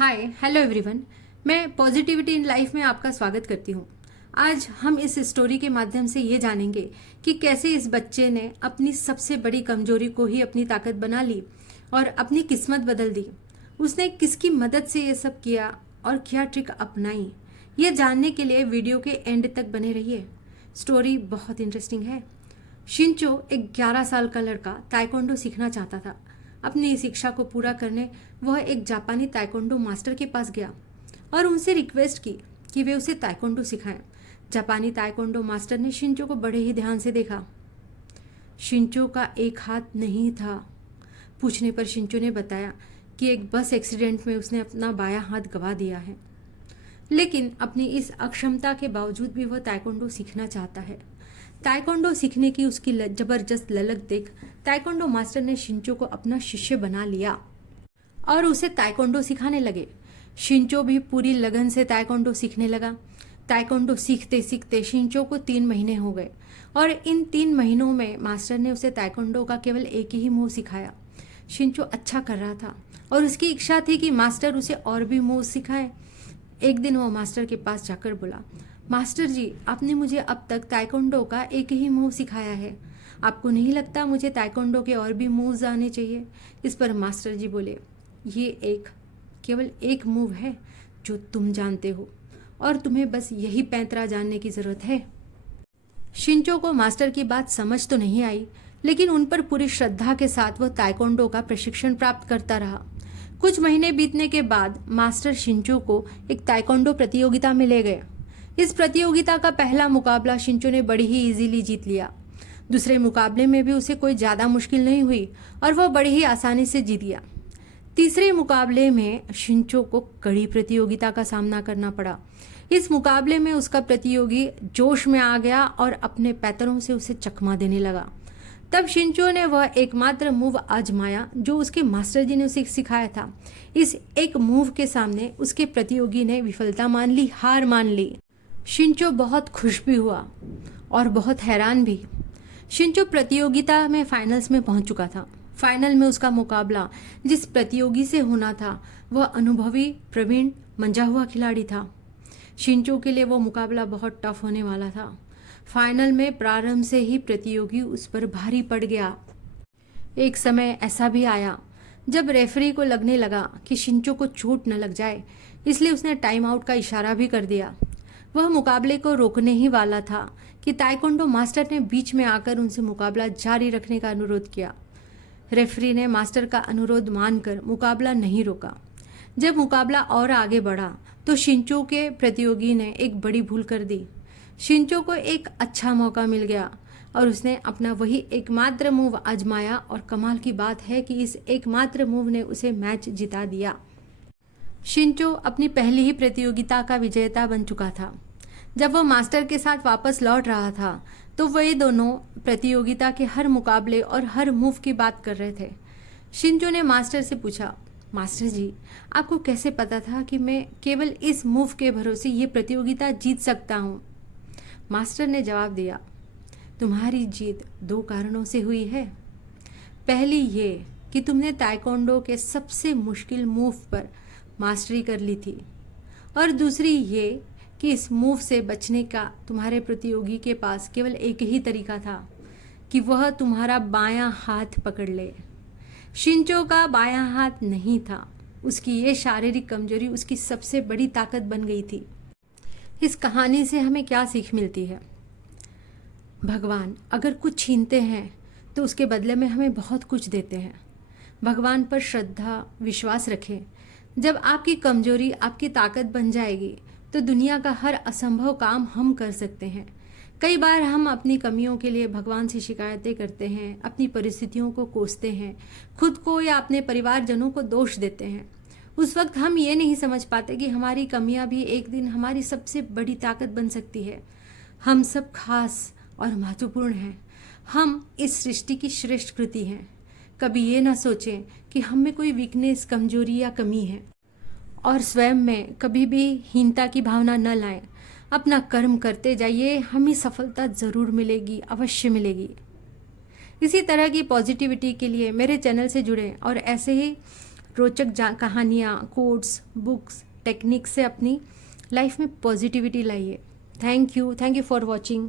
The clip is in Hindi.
Hi hello everyone. मैं पॉजिटिविटी इन लाइफ में आपका स्वागत करती हूँ। आज हम इस स्टोरी के माध्यम से ये जानेंगे कि कैसे इस बच्चे ने अपनी सबसे बड़ी कमजोरी को ही अपनी ताकत बना ली और अपनी किस्मत बदल दी। उसने किसकी मदद से ये सब किया और क्या ट्रिक अपनाई, ये जानने के लिए वीडियो के एंड तक बने रहिए। स्टोरी बहुत इंटरेस्टिंग है। शिंचो एक 11 साल का लड़का ताइक्वांडो सीखना चाहता था। अपनी शिक्षा को पूरा करने वह एक जापानी ताइक्वांडो मास्टर के पास गया और उनसे रिक्वेस्ट की कि वे उसे ताइक्वांडो सिखाएं। जापानी ताइक्वांडो मास्टर ने शिंचो को बड़े ही ध्यान से देखा। शिंचो का एक हाथ नहीं था। पूछने पर शिंचो ने बताया कि एक बस एक्सीडेंट में उसने अपना बायां हाथ गंवा दिया है, लेकिन अपनी इस अक्षमता के बावजूद भी वह ताइक्वांडो सीखना चाहता है। ताइक्वांडो सीखने की उसकी जबरदस्त ललक देख ताइक्वांडो मास्टर ने शिंचो को अपना शिष्य बना लिया और उसे ताइक्वांडो सिखाने लगे। शिंचो भी पूरी लगन से ताइक्वांडो सीखने लगा। ताइक्वांडो सीखते सीखते शिंचो को 3 महीने हो गए और इन 3 महीनों में मास्टर ने उसे ताइक्वांडो का केवल एक ही मूव सिखाया। शिंचो अच्छा कर रहा था और उसकी इच्छा थी कि मास्टर उसे और भी मूव सिखाए। एक दिन वो मास्टर के पास जाकर बोला, मास्टर जी, आपने मुझे अब तक ताइक्वांडो का एक ही मूव सिखाया है। आपको नहीं लगता मुझे ताइक्वांडो के और भी मूव्स आने चाहिए? इस पर मास्टर जी बोले, ये केवल एक मूव है जो तुम जानते हो और तुम्हें बस यही पैंतरा जानने की जरूरत है। शिंचो को मास्टर की बात समझ तो नहीं आई, लेकिन उन पर पूरी श्रद्धा के साथ वह ताइक्वांडो का प्रशिक्षण प्राप्त करता रहा। कुछ महीने बीतने के बाद मास्टर शिंचो को एक ताइक्वांडो प्रतियोगिता में ले गए। इस प्रतियोगिता का पहला मुकाबला शिंचो ने बड़ी ही इजीली जीत लिया। दूसरे मुकाबले में भी उसे कोई ज़्यादा मुश्किल नहीं हुई और वह बड़ी ही आसानी से जीत गया। तीसरे मुकाबले में शिंचो को कड़ी प्रतियोगिता का सामना करना पड़ा। इस मुकाबले में उसका प्रतियोगी जोश में आ गया और अपने पैतरों से उसे चकमा देने लगा। तब शिंचो ने वह एकमात्र मूव आजमाया जो उसके मास्टर जी ने उसे सिखाया था। इस एक मूव के सामने उसके प्रतियोगी ने विफलता मान ली, हार मान ली। शिंचो बहुत खुश भी हुआ और बहुत हैरान भी। शिंचो प्रतियोगिता में फाइनल्स में पहुंच चुका था। फाइनल में उसका मुकाबला जिस प्रतियोगी से होना था वह अनुभवी, प्रवीण, मंजा हुआ खिलाड़ी था। शिंचो के लिए वो मुकाबला बहुत टफ होने वाला था। फाइनल में प्रारंभ से ही प्रतियोगी उस पर भारी पड़ गया। एक समय ऐसा भी आया जब रेफरी को लगने लगा कि शिंचो को चोट न लग जाए, इसलिए उसने टाइम आउट का इशारा भी कर दिया। वह मुकाबले को रोकने ही वाला था कि ताइक्वांडो मास्टर ने बीच में आकर उनसे मुकाबला जारी रखने का अनुरोध किया। रेफरी ने मास्टर का अनुरोध मानकर मुकाबला नहीं रोका। जब मुकाबला और आगे बढ़ा तो शिंचो के प्रतियोगी ने एक बड़ी भूल कर दी। शिंचो को एक अच्छा मौका मिल गया और उसने अपना वही एकमात्र मूव आजमाया और कमाल की बात है कि इस एकमात्र मूव ने उसे मैच जिता दिया। शिंचो अपनी पहली ही प्रतियोगिता का विजेता बन चुका था। जब वह मास्टर के साथ वापस लौट रहा था तो वे दोनों प्रतियोगिता के हर मुकाबले और हर मूव की बात कर रहे थे। शिंचो ने मास्टर से पूछा, मास्टर जी, आपको कैसे पता था कि मैं केवल इस मूव के भरोसे ये प्रतियोगिता जीत सकता हूँ? मास्टर ने जवाब दिया, तुम्हारी जीत 2 कारणों से हुई है। पहली ये कि तुमने ताइक्वांडो के सबसे मुश्किल मूव पर मास्टरी कर ली थी और दूसरी ये कि इस मूव से बचने का तुम्हारे प्रतियोगी के पास केवल एक ही तरीका था कि वह तुम्हारा बायां हाथ पकड़ ले। शिंचो का बायां हाथ नहीं था। उसकी ये शारीरिक कमजोरी उसकी सबसे बड़ी ताकत बन गई थी। इस कहानी से हमें क्या सीख मिलती है? भगवान अगर कुछ छीनते हैं तो उसके बदले में हमें बहुत कुछ देते हैं। भगवान पर श्रद्धा, विश्वास रखें। जब आपकी कमजोरी आपकी ताकत बन जाएगी तो दुनिया का हर असंभव काम हम कर सकते हैं। कई बार हम अपनी कमियों के लिए भगवान से शिकायतें करते हैं, अपनी परिस्थितियों को कोसते हैं, खुद को या अपने परिवारजनों को दोष देते हैं। उस वक्त हम ये नहीं समझ पाते कि हमारी कमियां भी एक दिन हमारी सबसे बड़ी ताकत बन सकती है। हम सब खास और महत्वपूर्ण हैं। हम इस सृष्टि की श्रेष्ठ कृति हैं। कभी ये ना सोचें कि हम में कोई वीकनेस, कमजोरी या कमी है और स्वयं में कभी भी हीनता की भावना न लाएं। अपना कर्म करते जाइए, हमें सफलता ज़रूर मिलेगी, अवश्य मिलेगी। इसी तरह की पॉजिटिविटी के लिए मेरे चैनल से जुड़ें और ऐसे ही रोचक कहानियाँ, कोट्स, बुक्स, टेक्निक्स से अपनी लाइफ में पॉजिटिविटी लाइए। Thank you for watching.